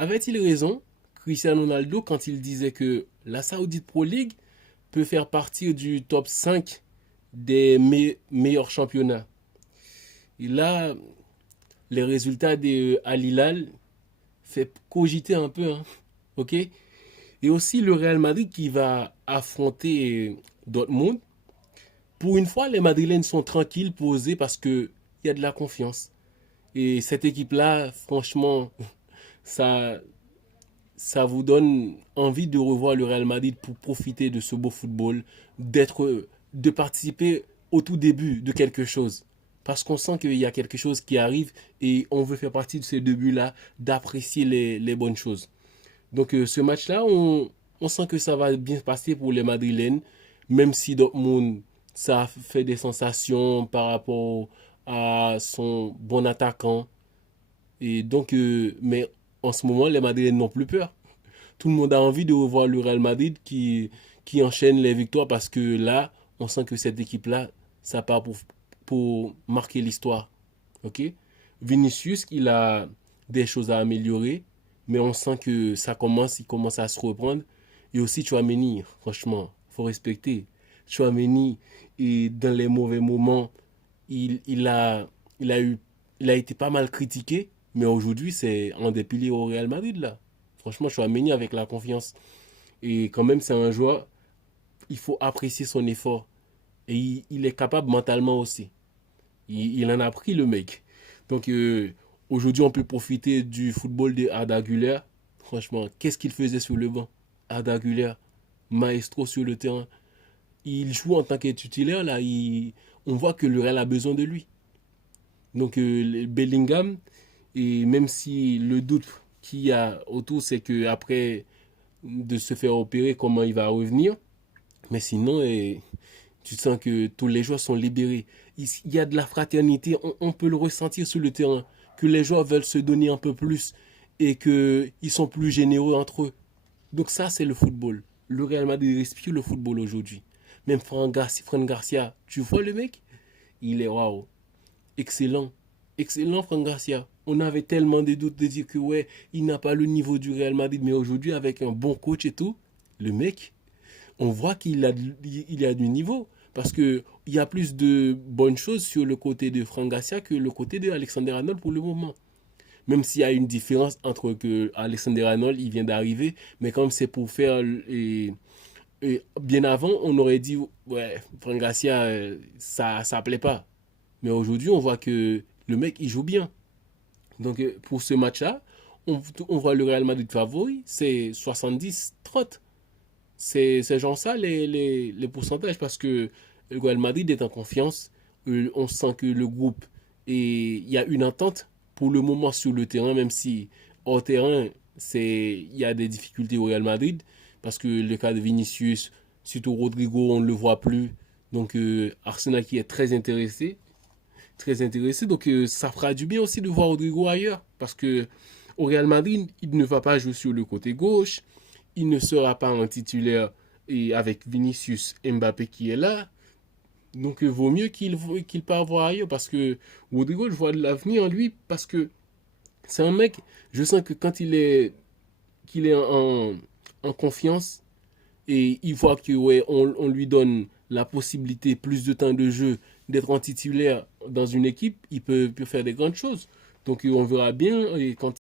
avait-il raison, Cristiano Ronaldo, quand il disait que la Saudi Pro League peut faire partie du top 5 des meilleurs championnats? Et là, les résultats de Al Hilal fait cogiter un peu, hein, ok? Et aussi le Real Madrid qui va affronter Dortmund. Pour une fois, les Madrilènes sont tranquilles, posés parce que il y a de la confiance. Et cette équipe-là, franchement, ça, ça vous donne envie de revoir le Real Madrid pour profiter de ce beau football, de participer au tout début de quelque chose. Parce qu'on sent qu'il y a quelque chose qui arrive et on veut faire partie de ces débuts-là, d'apprécier les bonnes choses. Donc ce match-là, on sent que ça va bien se passer pour les Madrilènes, même si Dortmund, ça a fait des sensations par rapport à son bon attaquant. Et donc, mais en ce moment, les Madrilènes n'ont plus peur. Tout le monde a envie de revoir le Real Madrid qui enchaîne les victoires parce que là, on sent que cette équipe-là, ça part pour marquer l'histoire. Ok? Vinicius, il a des choses à améliorer, mais on sent que il commence à se reprendre. Et aussi Chouameni, franchement, faut respecter. Chouameni, et dans les mauvais moments, il, il, a, il, a eu, il a été pas mal critiqué, mais aujourd'hui, c'est un des piliers au Real Madrid, là. Franchement, Chouameni avec la confiance. Et quand même, c'est un joueur, il faut apprécier son effort. Et il est capable mentalement aussi. Il en a pris, le mec. Donc, aujourd'hui, on peut profiter du football de Arda Güler. Franchement, qu'est-ce qu'il faisait sur le banc? Arda Güler, maestro sur le terrain. Il joue en tant que titulaire, là. On voit que le Real a besoin de lui. Donc, Bellingham, et même si le doute qu'il y a autour, c'est que après de se faire opérer, comment il va revenir. Mais sinon, tu sens que tous les joueurs sont libérés. Il y a de la fraternité, on peut le ressentir sur le terrain, que les joueurs veulent se donner un peu plus et qu'ils sont plus généreux entre eux. Donc ça, c'est le football. Le Real Madrid respire le football aujourd'hui. Même Fran Garcia, tu vois le mec? Il est waouh. Excellent. Excellent, Fran Garcia. On avait tellement de doutes de dire que ouais, il n'a pas le niveau du Real Madrid, mais aujourd'hui, avec un bon coach et tout, le mec, on voit il a du niveau. Parce qu'il y a plus de bonnes choses sur le côté de Franck Garcia que le côté de Alexander Arnold pour le moment. Même s'il y a une différence entre que Alexander Arnold, il vient d'arriver, mais comme c'est pour faire... Et bien avant, on aurait dit, ouais, Franck Garcia, ça plaît pas. Mais aujourd'hui, on voit que le mec, il joue bien. Donc pour ce match-là, on voit le Real Madrid favori, c'est 70-30. C'est genre ça les pourcentages parce que le Real Madrid est en confiance. On sent que le groupe il y a une entente pour le moment sur le terrain, même si hors terrain, il y a des difficultés au Real Madrid parce que le cas de Vinicius, surtout Rodrigo, on ne le voit plus. Donc Arsenal qui est très intéressé, très intéressé. Donc ça fera du bien aussi de voir Rodrigo ailleurs parce que au Real Madrid, il ne va pas jouer sur le côté gauche, il ne sera pas un titulaire et avec Vinicius Mbappé qui est là. Donc, il vaut mieux qu'il parte voir ailleurs parce que Rodrigo, je vois de l'avenir en lui parce que c'est un mec, je sens que quand qu'il est en confiance et il voit que ouais, on lui donne la possibilité, plus de temps de jeu, d'être en titulaire dans une équipe, peut faire des grandes choses. Donc, on verra bien et quand